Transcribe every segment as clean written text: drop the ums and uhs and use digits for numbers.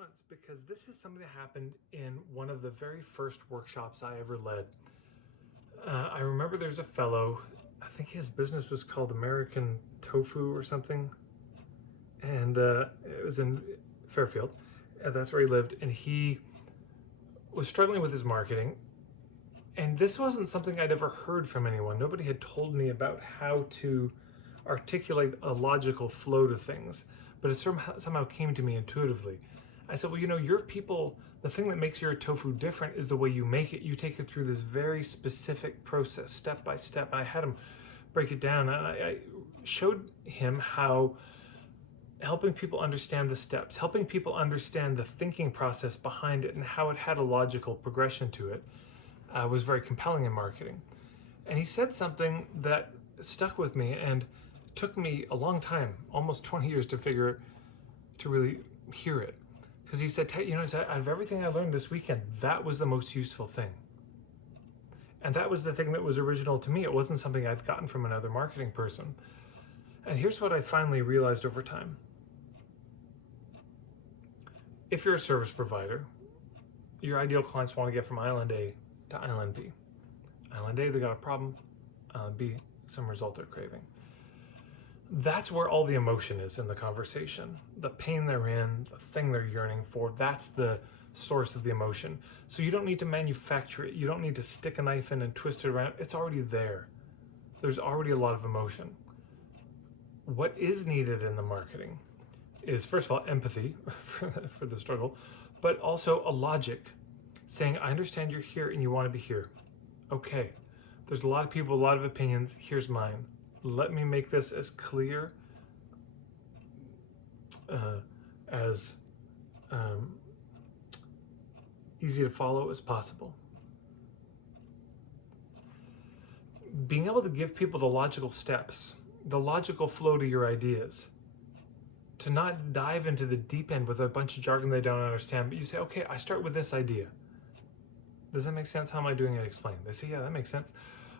months because this is something that happened in one of the very first workshops I ever led. I remember there's a fellow, I think his business was called American Tofu or something, and it was in Fairfield, and that's where he lived, and he was struggling with his marketing. And this wasn't something I'd ever heard from anyone. Nobody had told me about how to articulate a logical flow to things, but it somehow came to me intuitively. I said, well, your people, the thing that makes your tofu different is the way you make it. You take it through this very specific process, step by step. And I had him break it down, and I showed him how helping people understand the steps, helping people understand the thinking process behind it and how it had a logical progression to it was very compelling in marketing. And he said something that stuck with me and took me a long time, almost 20 years to really hear it. Because he said, out of everything I learned this weekend, that was the most useful thing. And that was the thing that was original to me. It wasn't something I'd gotten from another marketing person. And here's what I finally realized over time. If you're a service provider, your ideal clients want to get from Island A to Island B. Island A, they got a problem. Island B, some result they're craving. That's where all the emotion is in the conversation. The pain they're in, the thing they're yearning for, that's the source of the emotion. So you don't need to manufacture it. You don't need to stick a knife in and twist it around. It's already there. There's already a lot of emotion. What is needed in the marketing is, first of all, empathy for the struggle, but also a logic saying, I understand you're here and you want to be here. Okay, there's a lot of people, a lot of opinions. Here's mine. Let me make this as clear as easy to follow as possible. Being able to give people the logical steps, the logical flow to your ideas, to not dive into the deep end with a bunch of jargon they don't understand, but you say, okay, I start with this idea. Does that make sense? How am I doing it? Explain. They say, yeah, that makes sense.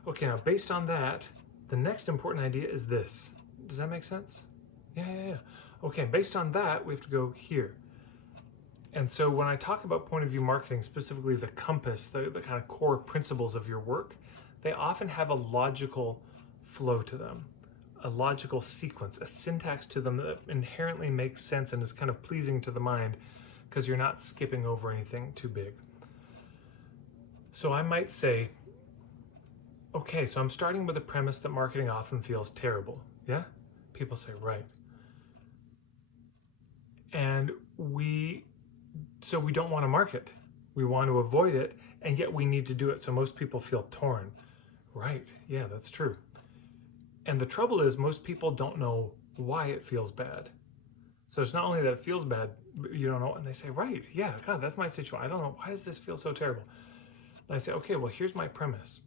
Okay, now based on that, the next important idea is this. Does that make sense? Yeah. Okay, based on that, we have to go here. And so when I talk about point of view marketing, specifically the compass, the kind of core principles of your work, they often have a logical flow to them, a logical sequence, a syntax to them that inherently makes sense and is kind of pleasing to the mind because you're not skipping over anything too big. So I might say, okay, so I'm starting with a premise that marketing often feels terrible. Yeah? People say, right. And we don't want to market. We want to avoid it, and yet we need to do it. So most people feel torn. Right, yeah, that's true. And the trouble is most people don't know why it feels bad. So it's not only that it feels bad, but you don't know, and they say, right, yeah, God, that's my situation. I don't know, why does this feel so terrible? And I say, okay, well, here's my premise.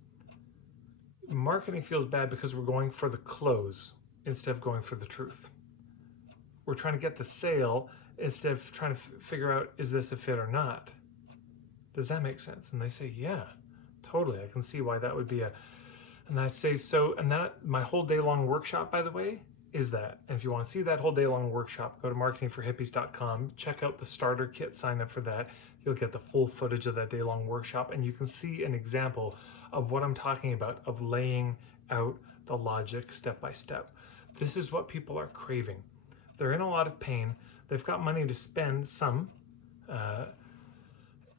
Marketing feels bad because we're going for the close instead of going for the truth. We're trying to get the sale instead of trying to figure out, is this a fit or not? Does that make sense? And they say, yeah, totally. I can see why that would be and I say, so, and that, my whole day long workshop, by the way, is that. And if you want to see that whole day long workshop, go to marketingforhippies.com, check out the starter kit, sign up for that. You'll get the full footage of that day long workshop, and you can see an example of what I'm talking about, of laying out the logic step by step. This is what people are craving. They're in a lot of pain. They've got money to spend, some,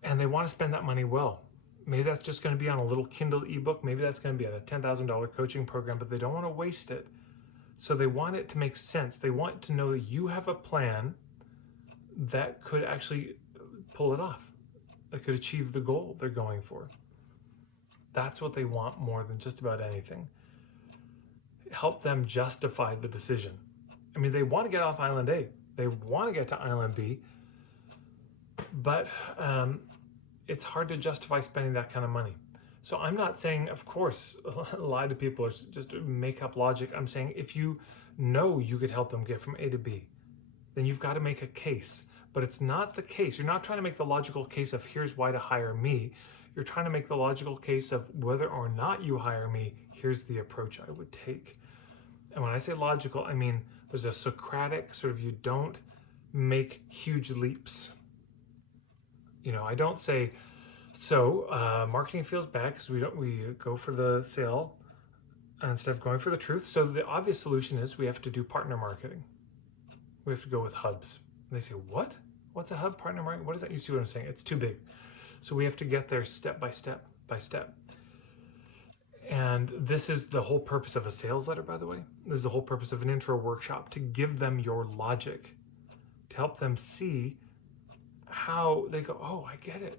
and they want to spend that money well. Maybe that's just going to be on a little Kindle ebook. Maybe that's going to be on a $10,000 coaching program, but they don't want to waste it. So they want it to make sense. They want to know that you have a plan that could actually pull it off, that could achieve the goal they're going for. That's what they want more than just about anything. Help them justify the decision. I mean, they want to get off Island A. They want to get to Island B, but it's hard to justify spending that kind of money. So I'm not saying, of course, lie to people or just make up logic. I'm saying if you know you could help them get from A to B, then you've got to make a case. But it's not the case. You're not trying to make the logical case of here's why to hire me. You're trying to make the logical case of whether or not you hire me, here's the approach I would take. And when I say logical, I mean there's a Socratic sort of, you don't make huge leaps. I don't say, so marketing feels bad because we go for the sale instead of going for the truth. So the obvious solution is we have to do partner marketing. We have to go with hubs. And they say, what? What's a hub? Partner marketing? What is that? You see what I'm saying? It's too big. So we have to get there step by step by step. And this is the whole purpose of a sales letter, by the way. This is the whole purpose of an intro workshop, to give them your logic, to help them see how they go, oh, I get it.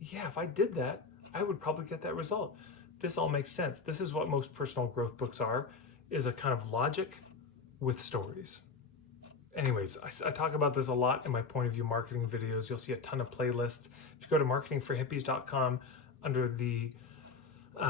Yeah, if I did that, I would probably get that result. This all makes sense. This is what most personal growth books are, is a kind of logic with stories. Anyways, I talk about this a lot in my point of view marketing videos. You'll see a ton of playlists. If you go to marketingforhippies.com, under the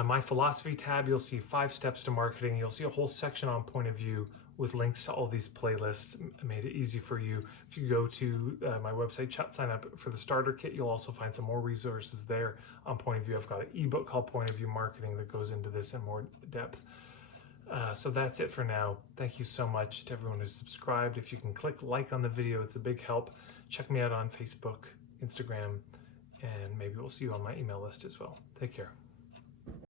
My Philosophy tab, you'll see 5 steps to marketing. You'll see a whole section on point of view with links to all these playlists. I made it easy for you. If you go to my website, sign up for the starter kit, you'll also find some more resources there on point of view. I've got an ebook called Point of View Marketing that goes into this in more depth. So that's it for now. Thank you so much to everyone who's subscribed. If you can click like on the video, it's a big help. Check me out on Facebook, Instagram, and maybe we'll see you on my email list as well. Take care.